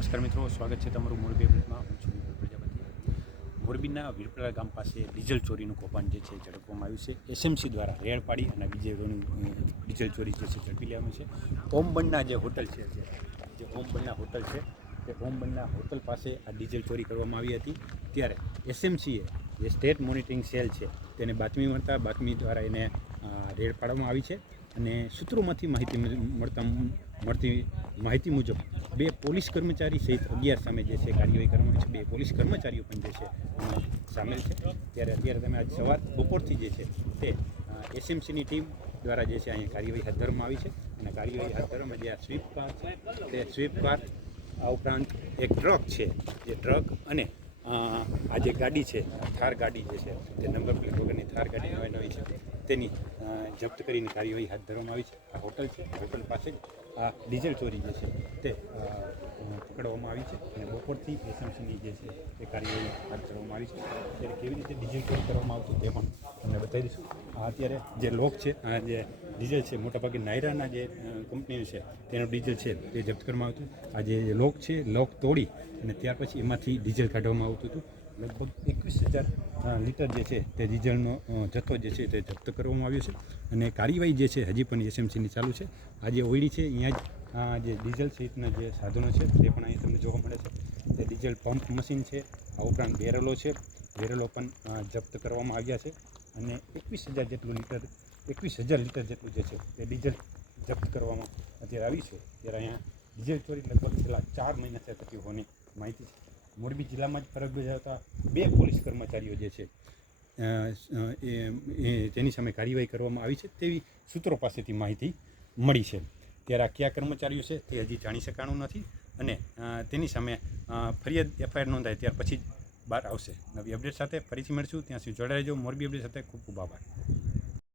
નમસ્કાર મિત્રો, સ્વાગત છે તમારું મોરબી અપડેટમાં. હું છું વિપુલ પ્રજાપતિ. મોરબીના વીરપરા ગામ પાસે ડીઝલ ચોરીનું કૌભાંડ જે છે ઝડપવામાં આવ્યું છે. એસએમસી દ્વારા રેડ પાડી અને ડીઝલ ચોરી જે છે ઝડપી લેવામાં છે. ઓમ બન્ના જે હોટલ છે, જે ઓમ બન્ના હોટલ છે, તે ઓમ બન્ના હોટલ પાસે આ ડીઝલ ચોરી કરવામાં આવી હતી. ત્યારે એસએમસીએ જે સ્ટેટ મોનિટરિંગ સેલ છે તેને બાતમી દ્વારા એને રેડ પાડવામાં આવી છે. અને સૂત્રોમાંથી મળતી માહિતી મુજબ 2 પોલીસ કર્મચારી સહિત 11 સામે જે છે કાર્યવાહી કરવામાં આવી છે. 2 પોલીસ કર્મચારીઓ પણ જે છે એમાં સામેલ છે. ત્યારે અત્યારે તમે આજ બપોરથી જે છે તે એસએમસીની ટીમ દ્વારા જે છે અહીંયા કાર્યવાહી હાથ ધરવામાં આવી છે. અને કાર્યવાહી હાથ ધરવામાં જે આ સ્વિફ્ટ કાર છે, તે સ્વિફ્ટ કાર, આ ઉપરાંત એક ટ્રક છે, જે ટ્રક અને આ જે ગાડી છે, થાર ગાડી જે છે, તે નંબર પ્લેટ વગરની થાર ગાડી નવી છે, તેની જપ્ત કરીને કાર્યવાહી હાથ ધરવામાં આવી છે. આ હોટલ છે, હોટલ પાસે જ આ ડીઝલ ચોરી જે છે તે પકડવામાં આવી છે. અને બપોરથી એસએમસીની જે છે તે કાર્યવાહી હાથ ધરવામાં આવી છે. ત્યારે કેવી રીતે ડીઝલ ચોરી કરવામાં આવતું તે પણ તમને બતાવી દઈશું. અત્યારે જે લોક છે, આ જે ડીઝલ છે, મોટાભાગે નાયરાના જે કંપનીનું છે તેનું ડીઝલ છે તે જપ્ત કરવામાં આવતું. આ જે લોક છે, લોક તોડી અને ત્યાર પછી એમાંથી ડીઝલ કાઢવામાં આવતું હતું. લગભગ 21,000 લીટર જે છે તે ડીઝલનો જથ્થો જે છે તે જપ્ત કરવામાં આવ્યો છે. અને કાર્યવાહી જે છે હજી પણ એસએમસીની ચાલુ છે. આ જે ઓયડી છે, અહીંયા જ જે ડીઝલ સહિતના જે સાધનો છે તે પણ અહીં તમને જોવા મળે છે. તે ડીઝલ પંપ મશીન છે, આ ઉપરાંત બેરલો છે, બેરલો પણ જપ્ત કરવામાં આવ્યા છે. અને 21,000 લીટર જેટલું જે છે તે ડીઝલ જપ્ત કરવામાં અત્યારે આવી છે. ત્યારે અહીંયા ડીઝલ ચોરી લગભગ છેલ્લા 4 મહિનાથી થતી હોવાની માહિતી છે. મોરબી જિલ્લામાં જ ફરજ બજાવતા 2 પોલીસ કર્મચારીઓ જે છે તેની સામે કાર્યવાહી કરવામાં આવી છે તેવી સૂત્રો પાસેથી માહિતી મળી છે. ત્યારે આ કયા કર્મચારીઓ છે તે હજી જાણી શકાણું નથી. અને તેની સામે ફરિયાદ એફઆઈઆર નોંધાય ત્યાર પછી જ બહાર આવશે. નવી અપડેટ સાથે ફરીથી મળીશું. ત્યાં સુધી જોડાઈ રહેજો. મોરબી અપડેટ સાથે ખૂબ ખૂબ આભાર.